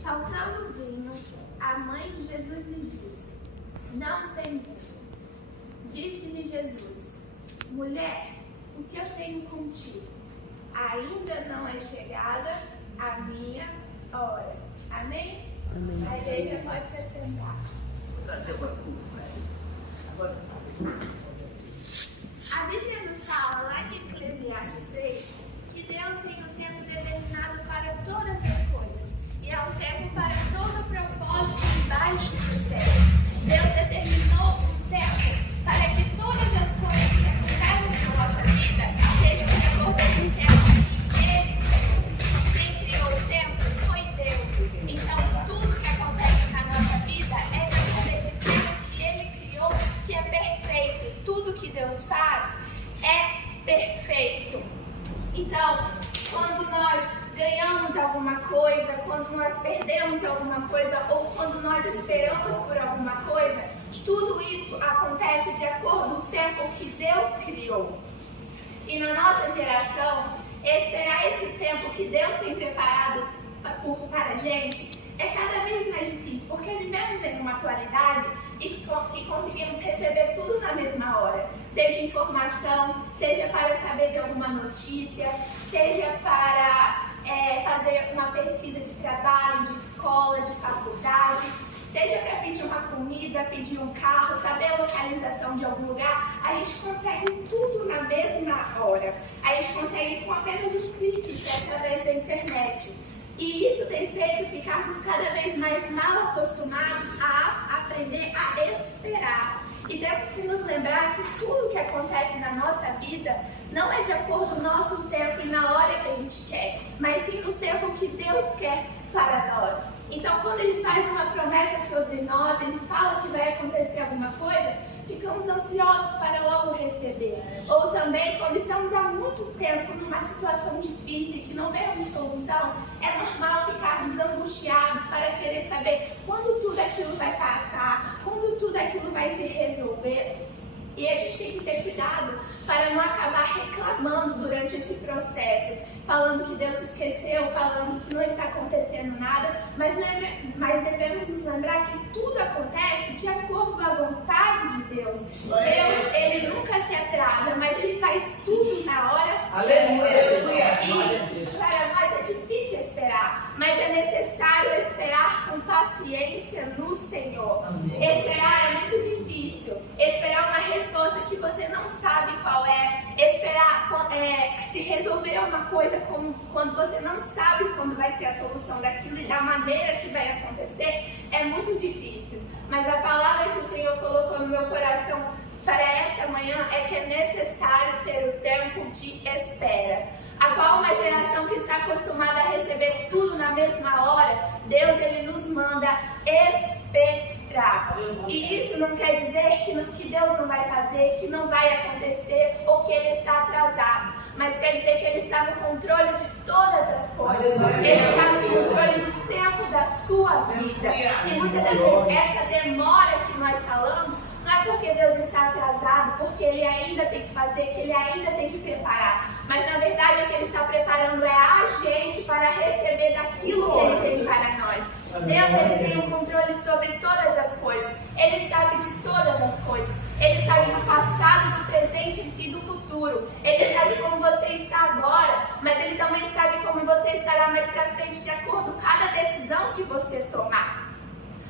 E faltando vinho, a mãe de Jesus lhe disse: não tem vinho. Disse-lhe Jesus: mulher, o que eu tenho contigo? Ainda não é chegada a minha hora. Amém? Amém. A igreja pode se sentar. Vou trazer uma curva. Agora. A Bíblia nos fala lá em Eclesiastes 3 que Deus tem um tempo determinado para todas as coisas. E é um tempo para todo o propósito debaixo do céu. Deus determinou um tempo para que todas as coisas que acontecem na nossa vida sejam de acordo com esse tempo que Ele criou. Quem criou o tempo foi Deus. Então, tudo que acontece na nossa vida é de acordo com esse tempo que Ele criou, que é perfeito. Tudo que Deus faz é perfeito. Então, quando nós ganhamos alguma coisa, quando nós perdemos alguma coisa ou quando nós esperamos por alguma coisa, tudo isso acontece de acordo com o tempo que Deus criou. E na nossa geração, esperar esse tempo que Deus tem preparado para a gente é cada vez mais difícil, porque vivemos em uma atualidade e conseguimos receber tudo na mesma hora. Seja informação, seja para saber de alguma notícia, seja para fazer uma pesquisa de trabalho, de escola, de faculdade, seja para pedir uma comida, pedir um carro, saber a localização de algum lugar, a gente consegue tudo na mesma hora. A gente consegue com apenas um clique através da internet. E isso tem feito ficarmos cada vez mais mal acostumados a aprender a esperar. E temos que nos lembrar que tudo que acontece na nossa vida não é de acordo com o nosso tempo e na hora que a gente quer, mas sim no tempo que Deus quer para nós. Então, quando Ele faz uma promessa sobre nós, Ele fala que vai acontecer alguma coisa, ficamos ansiosos para logo receber. Ou também, quando estamos há muito tempo numa situação difícil que não vemos solução, é normal ficarmos angustiados para querer saber quando tudo aquilo vai passar, quando tudo aquilo vai se resolver. E a gente tem que ter cuidado para não acabar reclamando durante esse processo, falando que Deus se esqueceu, falando que não está acontecendo nada, mas devemos nos lembrar que tudo acontece de acordo com a vontade de Deus. Deus, Ele nunca se atrasa, mas Ele faz tudo na hora certa. Aleluia! E para nós é difícil esperar, mas é necessário esperar com paciência no Senhor. Esperar é muito difícil. Esperar uma resposta que você não sabe qual é. Esperar se resolver uma coisa quando você não sabe quando vai ser a solução daquilo e da maneira que vai acontecer, é muito difícil. Mas a palavra que o Senhor colocou no meu coração para esta manhã é que é necessário ter o tempo de espera. A qual uma geração que está acostumada a receber tudo na mesma hora, Deus Ele nos manda esperar. E isso não quer dizer que Deus não vai fazer, que não vai acontecer ou que Ele está atrasado. Mas quer dizer que Ele está no controle de todas as coisas. Ele está no controle do tempo da sua vida. E muitas das vezes essa demora que nós falamos não é porque Deus está atrasado, porque Ele ainda tem que fazer, que Ele ainda tem que preparar. Mas na verdade o que Ele está preparando é a gente para receber daquilo que Ele tem para nós. Deus Ele tem um controle sobre todas as coisas. Ele sabe de todas as coisas. Ele sabe do passado, do presente e do futuro. Ele sabe como você está agora, mas Ele também sabe como você estará mais para frente de acordo com cada decisão que você tomar.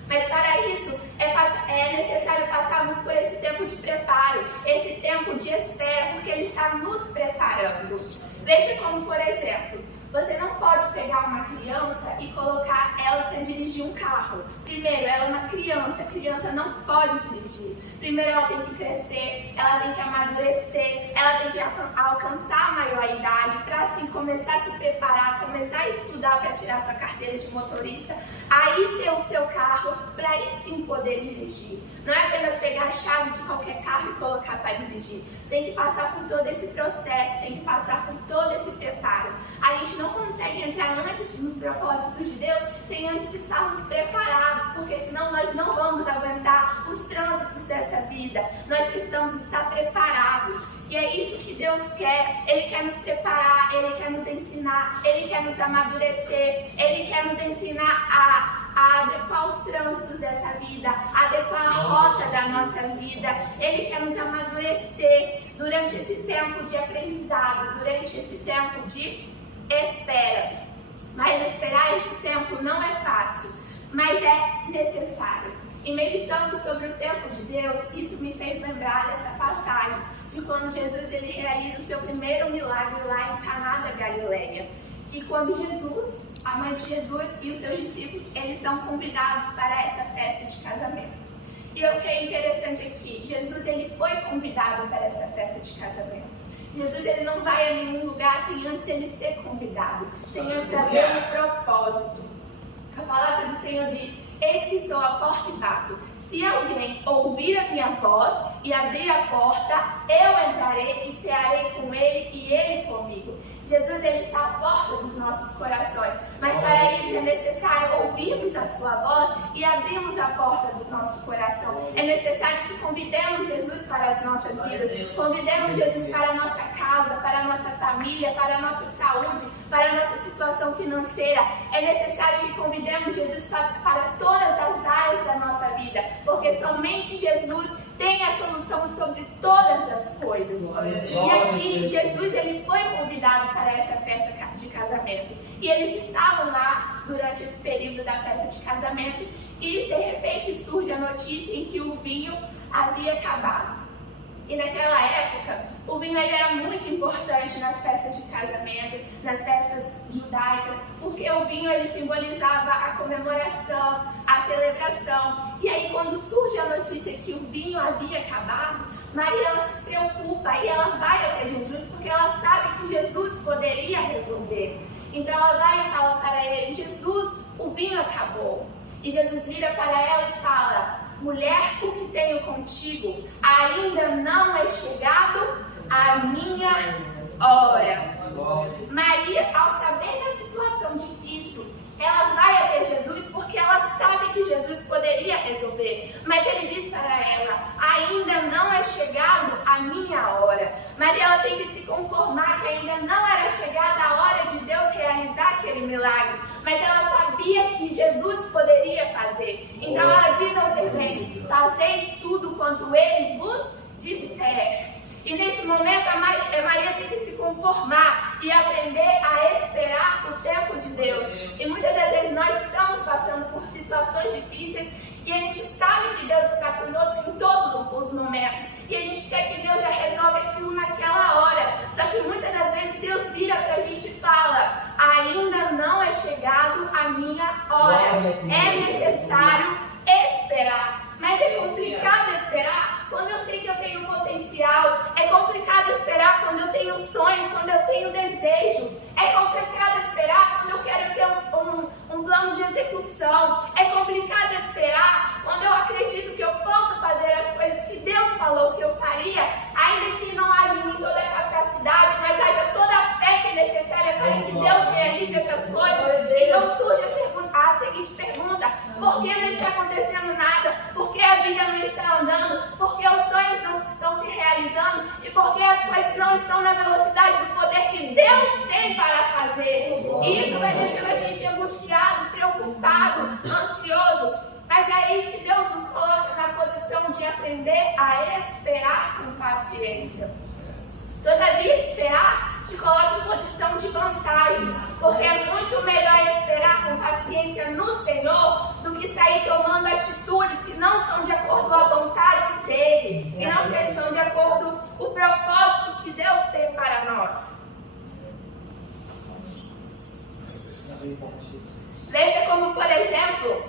Mas para isso é necessário passarmos por esse tempo de preparo, esse tempo de espera, porque Ele está nos preparando. Veja como, por exemplo, você não pode pegar uma criança e colocar ela para dirigir um carro. Primeiro, ela é uma criança, a criança não pode dirigir. Primeiro, ela tem que crescer, ela tem que amadurecer, ela tem que alcançar a maioridade para assim começar a se preparar, começar a estudar para tirar sua carteira de motorista, aí ter o seu carro, para aí sim poder dirigir. Não é apenas pegar a chave de qualquer carro e colocar para dirigir. Tem que passar por todo esse processo, tem que passar por todo esse preparo. A gente não consegue entrar antes nos propósitos de Deus sem antes estarmos preparados, porque senão nós não vamos aguentar os trânsitos dessa vida. Nós precisamos estar preparados. E é isso que Deus quer. Ele quer nos preparar, Ele quer nos ensinar, Ele quer nos amadurecer, Ele quer nos ensinar a adequar os trânsitos dessa vida, a adequar a rota da nossa vida. Ele quer nos amadurecer durante esse tempo de aprendizado, durante esse tempo de espera. Mas esperar este tempo não é fácil, mas é necessário. E meditando sobre o tempo de Deus, isso me fez lembrar dessa passagem de quando Jesus ele realiza o seu primeiro milagre lá em Caná da Galileia. Que quando Jesus, a mãe de Jesus e os seus discípulos, eles são convidados para essa festa de casamento. E o que é interessante aqui, Jesus ele foi convidado para essa festa de casamento. Jesus ele não vai a nenhum lugar sem antes ele ser convidado, sem antes haver um propósito. A palavra do Senhor diz: eis que estou à porta e bato. Se alguém ouvir a minha voz e abrir a porta, eu entrarei e cearei com ele e ele comigo. Jesus ele está à porta dos nossos corações, mas para isso é necessário ouvirmos a sua voz e abrirmos a porta do nosso coração. É necessário que convidemos Jesus para as nossas vidas, convidemos Jesus para a nossa casa, para a nossa família, para a nossa saúde, para a nossa situação financeira. É necessário que convidemos Jesus para todas as áreas da nossa vida, porque somente Jesus tem a solução sobre todas as coisas. E aqui, Jesus ele foi convidado para essa festa de casamento. E eles estavam lá durante esse período da festa de casamento e de repente surge a notícia em que o vinho havia acabado. E naquela época, o vinho ele era muito importante nas festas de casamento, nas festas judaicas, porque o vinho ele simbolizava a comemoração, a celebração. E aí quando surge a notícia que o vinho havia acabado, Maria ela se preocupa e ela vai até Jesus, porque ela sabe que Jesus poderia resolver. Então ela vai e fala para ele: Jesus, o vinho acabou. E Jesus vira para ela e fala: mulher, o que tenho contigo ainda não é chegado a minha hora. Maria, ao saber da situação difícil, ela vai até Jesus porque ela sabe que Jesus poderia resolver. Mas ele diz para ela: ainda não é chegado a minha hora. Maria ela tem que se conformar que ainda não era chegada a hora de Deus realizar aquele milagre. Mas ela sabia que Jesus poderia fazer. Então ela diz ao servente: fazei tudo quanto ele vos disser. E neste momento a Maria tem que se conformar e aprender a esperar o tempo de Deus. E muitas das vezes nós estamos passando por situações difíceis e a gente sabe que Deus está conosco em todos os momentos. E a gente quer que Deus já resolva aquilo naquela hora. Só que muitas das vezes Deus vira para a gente e fala: ainda não é chegado a minha hora. É necessário esperar. Mas é complicado esperar quando eu sei que eu tenho potencial. É complicado esperar quando eu tenho sonho, quando eu tenho desejo. É complicado esperar quando eu quero ter um plano de execução. É complicado esperar quando eu acredito que eu posso fazer as coisas que Deus falou que eu faria, ainda que não haja em mim toda a capacidade, mas haja toda a fé que é necessária para que Deus realize essas coisas. Então surge a seguinte pergunta: por que não está acontecendo nada? Por que a vida não está andando? Por que os sonhos não estão se realizando? E por que as coisas não estão na velocidade do poder que Deus tem para fazer? E isso vai deixando a gente angustiado, preocupado, ansioso. Mas é aí que Deus nos coloca na posição de aprender a esperar com paciência. Todavia, esperar te coloca em posição de vantagem, porque é muito melhor esperar com paciência no Senhor do que sair tomando atitudes que não são de acordo com a vontade dele e não estão de acordo com o propósito que Deus tem para nós. Veja como, por exemplo,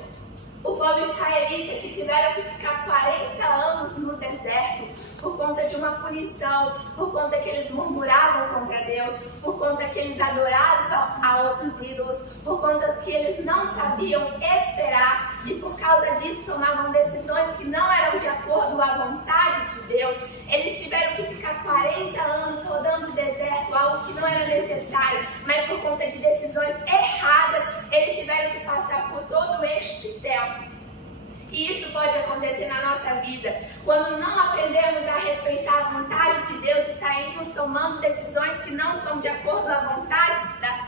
o povo israelita que tiveram que ficar 40 anos no deserto por conta de uma punição, por conta que eles murmuravam contra Deus, por conta que eles adoravam a outros ídolos, por conta que eles não sabiam esperar, e por causa disso, tomavam decisões que não eram de acordo com a vontade de Deus. Eles tiveram que ficar 40 anos rodando o deserto, algo que não era necessário, mas por conta de decisões erradas, eles tiveram que passar por todo este tempo. E isso pode acontecer na nossa vida, quando não aprendemos a respeitar a vontade de Deus e saímos tomando decisões que não são de acordo com a vontade,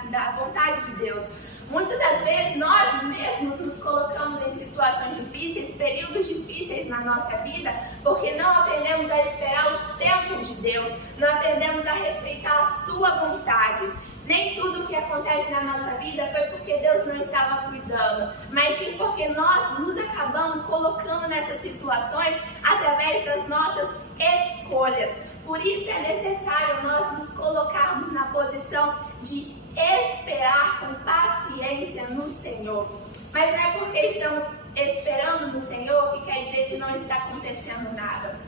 da vontade de Deus. Muitas das vezes nós mesmos nos colocamos em situações difíceis, períodos difíceis na nossa vida, porque não aprendemos a esperar o tempo de Deus, não aprendemos a respeitar a sua vontade. Nem tudo o que acontece na nossa vida foi porque Deus não estava cuidando, mas sim porque nós nos acabamos colocando nessas situações através das nossas escolhas. Por isso é necessário nós nos colocarmos na posição de esperar com paciência no Senhor. Mas não é porque estamos esperando no Senhor que quer dizer que não está acontecendo nada.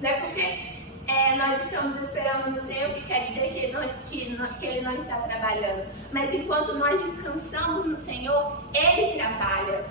Não é porque nós estamos esperando no Senhor que quer dizer que Ele não está trabalhando. Mas enquanto nós descansamos no Senhor, Ele trabalha.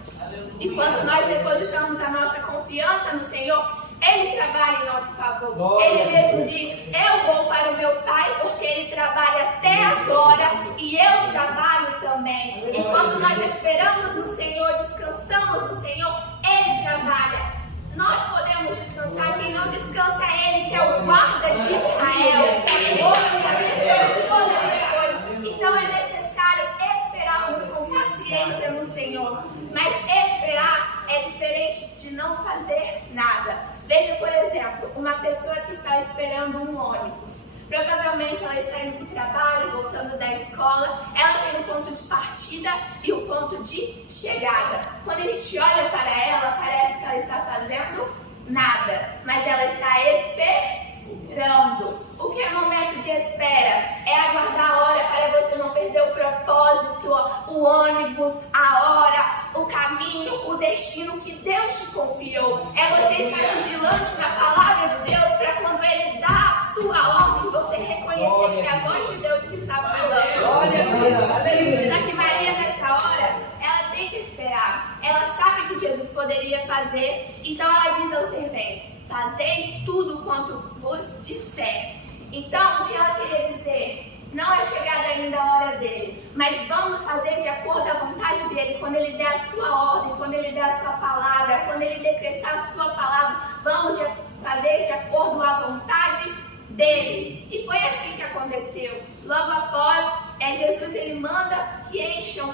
Enquanto nós depositamos a nossa confiança no Senhor, Ele trabalha em nosso favor. Ele mesmo diz: eu vou para o meu Pai porque Ele trabalha até agora e eu trabalho também. Enquanto nós esperamos no Senhor, descansamos no Senhor, Ele trabalha. Nós podemos descansar, quem não descansa é Ele, que é o guarda de Israel. Ele sabe todas as coisas. Então é necessário esperarmos com paciência no Senhor. Mas esperar é diferente de não fazer nada. Veja, por exemplo, uma pessoa que está esperando um ônibus. Provavelmente ela está indo para o trabalho, voltando da escola. Ela tem um ponto de partida e um ponto de chegada. Quando a gente olha para ela, parece que ela está fazendo nada. Mas ela está esperando. O que é momento de espera? É aguardar a hora para você não perder o propósito, o ônibus, a hora, o caminho, o destino que Deus te confiou. É você estar vigilante na palavra de Deus para quando Ele dá a sua ordem, você reconhecer que é a voz de Deus que está falando. Só que Maria, nessa hora, ela tem que esperar. Ela sabe que Jesus poderia fazer, então ela diz aos serventes: fazei tudo quanto vos disser. Então, o que ela queria dizer? Não é chegada ainda a hora dele, mas vamos fazer de acordo com a vontade dele. Quando ele der a sua ordem, quando ele der a sua palavra, quando ele decretar a sua palavra, vamos fazer de acordo com a vontade dele. E foi assim que aconteceu. Logo após, Jesus ele manda que encham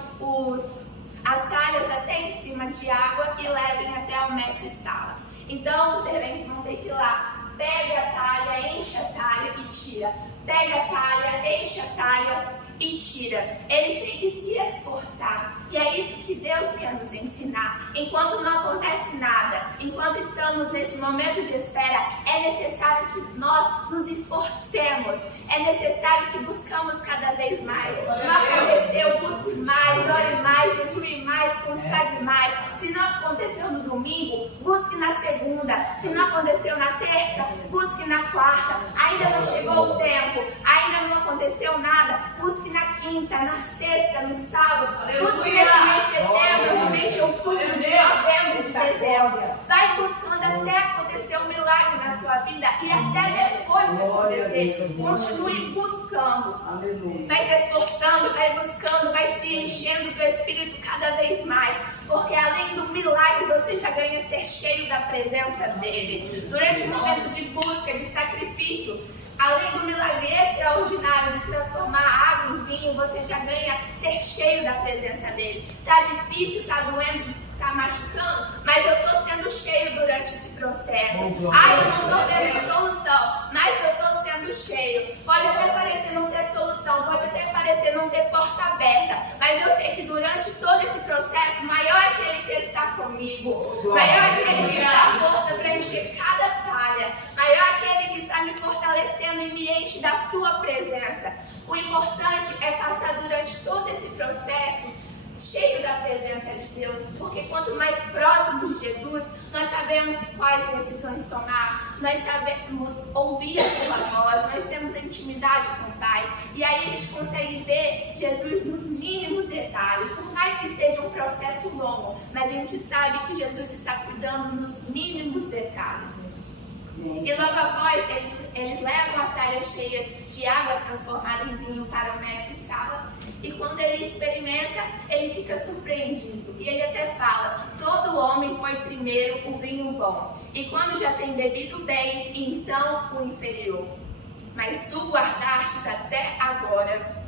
as talhas até em cima de água e levem até o mestre-sala. Então, os serventes vão ter que ir lá. Pega a talha, enche a talha e tira. Pega a talha, enche a talha e tira. Eles têm que se esforçar. E é isso que Deus quer nos ensinar. Enquanto não acontece nada, enquanto estamos nesse momento de espera, é necessário que nós nos esforcemos. É necessário que buscamos cada vez mais. Não aconteceu, busque mais, ore mais, jejue mais, consagre mais. Se não aconteceu no domingo, busque na segunda. Se não aconteceu na terça, busque na quarta. Ainda não chegou o tempo, ainda não aconteceu nada, busque na quinta, na sexta, no sábado. Busque neste mês de setembro, no mês de outubro, de novembro, de dezembro. Vai buscando até acontecer um milagre na sua vida e até depois de acontecer. Continue buscando. Vai se esforçando, vai buscando, vai se enchendo do Espírito cada vez mais. Porque além do milagre, você já ganha ser cheio da presença dele. Durante o momento de busca, de sacrifício, além do milagre extraordinário de transformar a água em vinho, você já ganha ser cheio da presença dele. Tá difícil, tá doendo, tá machucando, mas eu tô sendo cheio durante esse processo. Eu não tô vendo solução, mas eu tô sendo cheio. Pode até parecer não ter solução, pode até parecer não ter porta aberta, mas eu sei que durante todo esse processo, maior é aquele que está comigo, maior é aquele que dá força para encher cada talha, maior é aquele que está me fortalecendo e me enche da sua presença. O importante é passar durante todo esse processo cheio da presença de Deus, porque quanto mais próximos de Jesus, nós sabemos quais decisões tomar, nós sabemos ouvir a sua voz, nós temos intimidade com o Pai, e aí a gente consegue ver Jesus nos mínimos detalhes, por mais que esteja um processo longo, mas a gente sabe que Jesus está cuidando nos mínimos detalhes. E logo após, eles levam as talhas cheias de água transformada em vinho para o mestre Sala. E quando ele experimenta, ele fica surpreendido. E ele até fala: todo homem põe primeiro o vinho bom. E quando já tem bebido bem, então o inferior. Mas tu guardastes até agora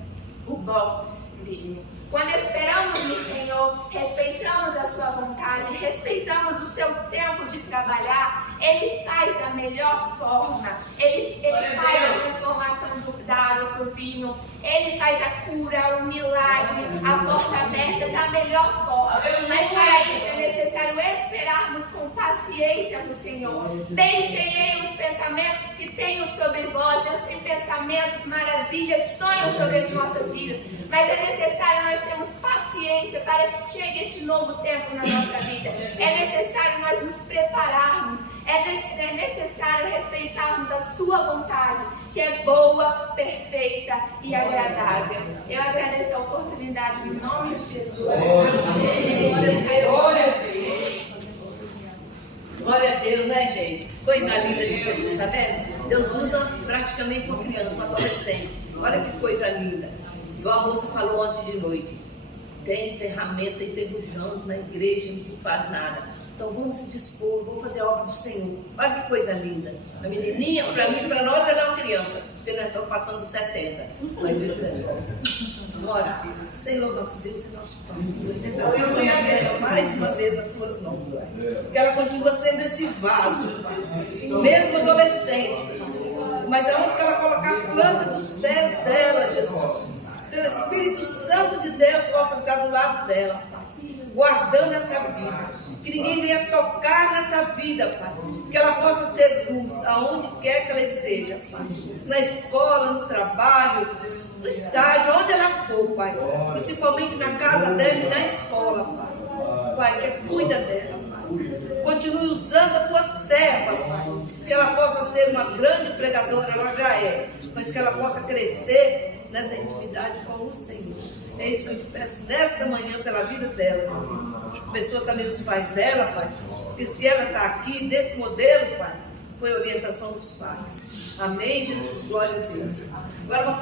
o bom vinho. Quando esperamos no Senhor, respeitamos a sua vontade, respeitamos o seu tempo de trabalhar, Ele faz da melhor forma. Ele faz a transformação da água para o vinho, Ele faz a cura, o milagre, a porta aberta da melhor forma. Mas para isso é necessário esperarmos com paciência no Senhor. Bem sei os pensamentos que tenho sobre vós. Deus tem pensamentos, maravilhas, sonhos sobre as nossas vidas. Mas é necessário nós termos paciência para que chegue esse novo tempo na nossa vida. É necessário nós nos prepararmos. É necessário respeitarmos a sua vontade, que é boa, perfeita e agradável. Eu agradeço a oportunidade em nome de Jesus. Glória a Deus, né, gente? Coisa linda de Jesus, tá vendo? Deus usa praticamente uma criança, um adolescente. Olha que coisa linda. Igual a moça falou ontem de noite. Tem ferramenta enferrujando na igreja, não faz nada. Então vamos se dispor, vamos fazer a obra do Senhor. Olha que coisa linda. A menininha, para mim, para nós, ela é uma criança, porque nós estamos passando dos 70. Mas Deus é bom. Glória a Deus. Senhor, nosso Deus e nosso Pai. Eu mais uma vez as tuas mãos, Pai. Que ela continua sendo esse vaso, mesmo adolescente. Mas aonde que ela colocar a planta dos pés dela, Jesus. Que o Espírito Santo de Deus possa ficar do lado dela, Pai, guardando essa vida, que ninguém venha tocar nessa vida, Pai, que ela possa ser luz, aonde quer que ela esteja, Pai, na escola, no trabalho, no estádio, onde ela for, Pai, principalmente na casa dela e na escola, Pai, que cuida dela, Pai, continue usando a tua serva, Pai, que ela possa ser uma grande pregadora, ela já é, mas que ela possa crescer nessa intimidade com o Senhor. É isso que eu te peço nesta manhã pela vida dela, meu Deus. Abençoa também os pais dela, Pai, que se ela está aqui desse modelo, Pai, foi orientação dos pais. Amém, Jesus, glória a Deus. Agora vamos